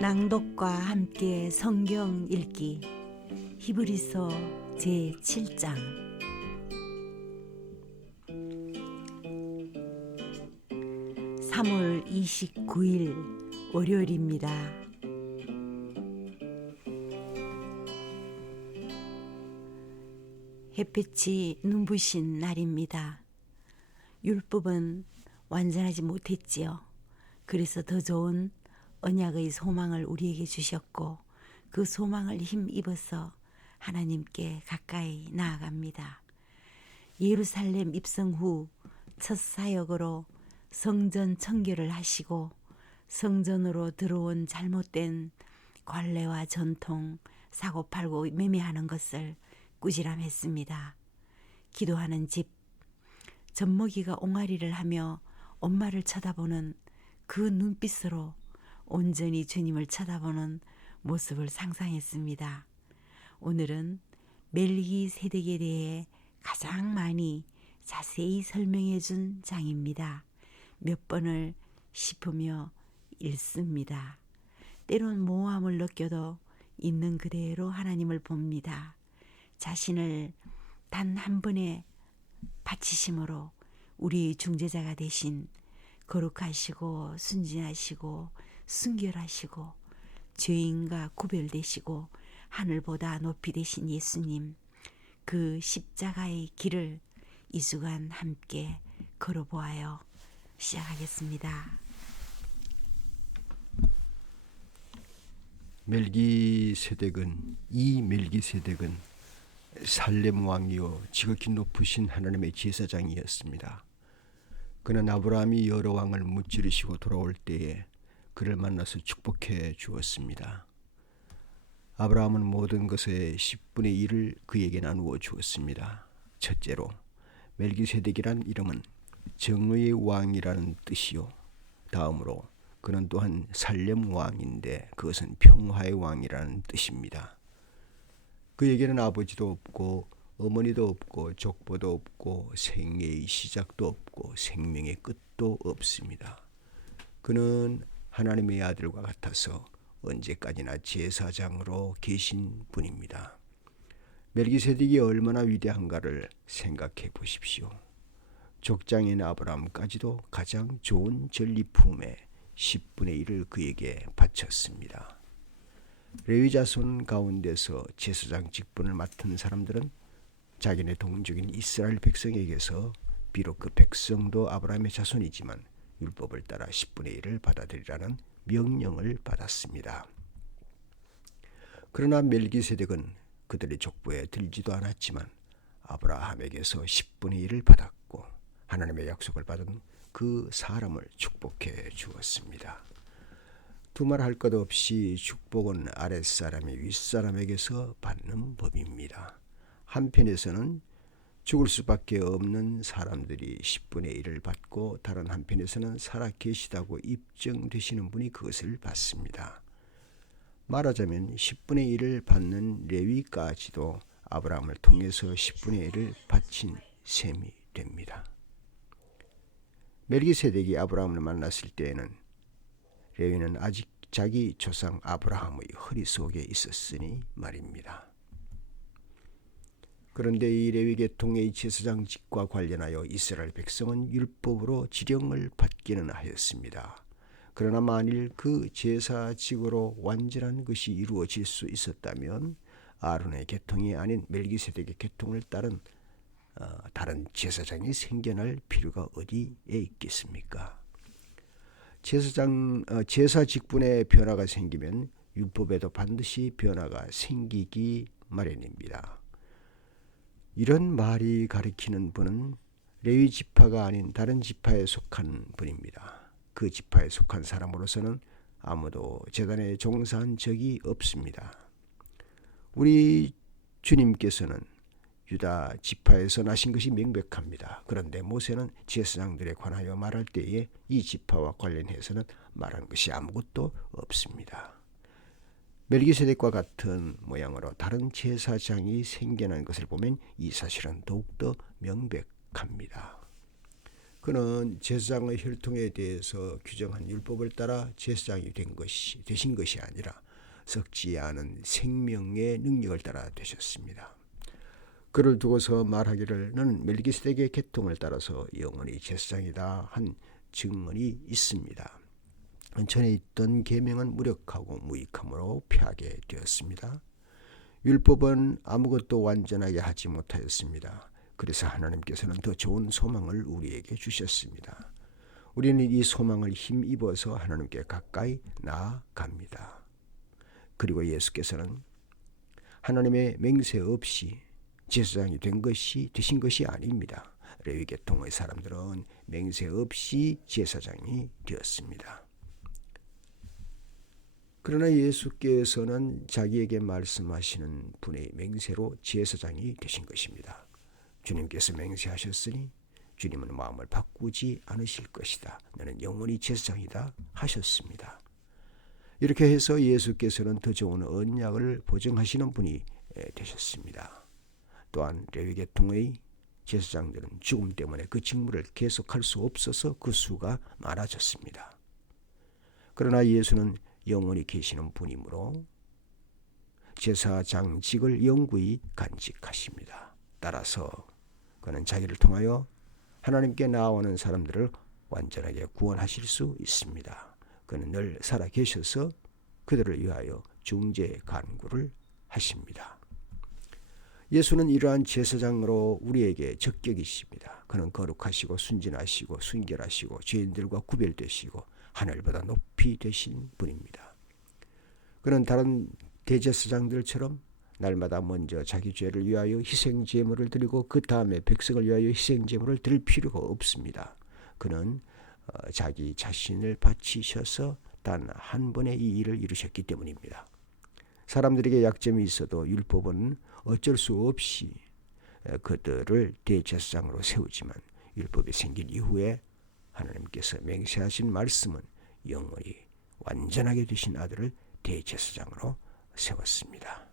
낭독과 함께 성경 읽기 히브리서 제7장 3월 29일 월요일입니다. 햇빛이 눈부신 날입니다. 율법은 완전하지 못했지요. 그래서 더 좋은 언약의 소망을 우리에게 주셨고 그 소망을 힘입어서 하나님께 가까이 나아갑니다. 예루살렘 입성 후 첫 사역으로 성전 청결을 하시고 성전으로 들어온 잘못된 관례와 전통, 사고팔고 매매하는 것을 꾸지람했습니다. 기도하는 집, 젖먹이가 옹알이를 하며 엄마를 쳐다보는 그 눈빛으로 온전히 주님을 쳐다보는 모습을 상상했습니다. 오늘은 멜기세덱에 대해 가장 많이 자세히 설명해 준 장입니다. 몇 번을 짚으며 읽습니다. 때론 모호함을 느껴도 있는 그대로 하나님을 봅니다. 자신을 단 한 번의 바치심으로 우리의 중재자가 되신 거룩하시고 순진하시고 순결하시고 죄인과 구별되시고 하늘보다 높이 되신 예수님, 그 십자가의 길을 이 주간 함께 걸어보아요. 시작하겠습니다. 멜기세덱은 살렘 왕이요 지극히 높으신 하나님의 제사장이었습니다. 그는 아브라함이 여러 왕을 무찌르시고 돌아올 때에 그를 만나서 축복해 주었습니다. 아브라함은 모든 것의 10분의 1을 그에게 나누어 주었습니다. 첫째로 멜기세덱이란 이름은 정의의 왕이라는 뜻이요. 다음으로 그는 또한 살렘 왕인데 그것은 평화의 왕이라는 뜻입니다. 그에게는 아버지도 없고 어머니도 없고 족보도 없고 생애의 시작도 없고 생명의 끝도 없습니다. 그는 하나님의 아들과 같아서 언제까지나 제사장으로 계신 분입니다. 멜기세덱이 얼마나 위대한가를 생각해 보십시오. 족장인 아브라함까지도 가장 좋은 전리품의 10분의 1을 그에게 바쳤습니다. 레위 자손 가운데서 제사장 직분을 맡은 사람들은 자기네 동족인 이스라엘 백성에게서 비록 그 백성도 아브라함의 자손이지만 율법을 따라 10분의 1을 받아들이라는 명령을 받았습니다. 그러나 멜기세덱은 그들의 족보에 들지도 않았지만 아브라함에게서 10분의 1을 받았고 하나님의 약속을 받은 그 사람을 축복해 주었습니다. 두말할 것 없이 축복은 아랫사람이 윗사람에게서 받는 법입니다. 한편에서는 죽을 수밖에 없는 사람들이 10분의 1을 받고 다른 한편에서는 살아 계시다고 입증되시는 분이 그것을 받습니다. 말하자면 10분의 1을 받는 레위까지도 아브라함을 통해서 10분의 1을 바친 셈이 됩니다. 멜기세덱이 아브라함을 만났을 때에는 레위는 아직 자기 조상 아브라함의 허리 속에 있었으니 말입니다. 그런데 이 레위 계통의 제사장직과 관련하여 이스라엘 백성은 율법으로 지령을 받기는 하였습니다. 그러나 만일 그 제사직으로 완전한 것이 이루어질 수 있었다면 아론의 계통이 아닌 멜기세덱의 계통을 따른 다른 제사장이 생겨날 필요가 어디에 있겠습니까? 제사 직분의 변화가 생기면 율법에도 반드시 변화가 생기기 마련입니다. 이런 말이 가리키는 분은 레위 지파가 아닌 다른 지파에 속한 분입니다. 그 지파에 속한 사람으로서는 아무도 제단에 종사한 적이 없습니다. 우리 주님께서는 유다 지파에서 나신 것이 명백합니다. 그런데 모세는 제사장들에 관하여 말할 때에 이 지파와 관련해서는 말한 것이 아무것도 없습니다. 멜기세덱과 같은 모양으로 다른 제사장이 생겨난 것을 보면 이 사실은 더욱더 명백합니다. 그는 제사장의 혈통에 대해서 규정한 율법을 따라 제사장이 되신 것이 아니라 썩지 않은 생명의 능력을 따라 되셨습니다. 그를 두고서 말하기를 너는 멜기세덱의 계통을 따라서 영원히 제사장이다 한 증언이 있습니다. 전에 있던 계명은 무력하고 무익함으로 폐하게 되었습니다. 율법은 아무것도 완전하게 하지 못하였습니다. 그래서 하나님께서는 더 좋은 소망을 우리에게 주셨습니다. 우리는 이 소망을 힘입어서 하나님께 가까이 나아갑니다. 그리고 예수께서는 하나님의 맹세 없이 제사장이 되신 것이 아닙니다. 레위 계통의 사람들은 맹세 없이 제사장이 되었습니다. 그러나 예수께서는 자기에게 말씀하시는 분의 맹세로 제사장이 되신 것입니다. 주님께서 맹세하셨으니 주님은 마음을 바꾸지 않으실 것이다. 너는 영원히 제사장이다 하셨습니다. 이렇게 해서 예수께서는 더 좋은 언약을 보증하시는 분이 되셨습니다. 또한 레위 계통의 제사장들은 죽음 때문에 그 직무를 계속할 수 없어서 그 수가 많아졌습니다. 그러나 예수는 영원히 계시는 분이므로 제사장직을 영구히 간직하십니다. 따라서 그는 자기를 통하여 하나님께 나아오는 사람들을 완전하게 구원하실 수 있습니다. 그는 늘 살아 계셔서 그들을 위하여 중재 간구를 하십니다. 예수는 이러한 제사장으로 우리에게 적격이십니다. 그는 거룩하시고 순진하시고 순결하시고 죄인들과 구별되시고 하늘보다 높이 되신 분입니다. 그는 다른 대제사장들처럼 날마다 먼저 자기 죄를 위하여 희생 제물을 드리고 그 다음에 백성을 위하여 희생 제물을 드릴 필요가 없습니다. 그는 자기 자신을 바치셔서 단 한 번에 이 일을 이루셨기 때문입니다. 사람들에게 약점이 있어도 율법은 어쩔 수 없이 그들을 대제사장으로 세우지만 율법이 생긴 이후에 하나님께서 맹세하신 말씀은 영원히 완전하게 되신 아들을 대제사장으로 세웠습니다.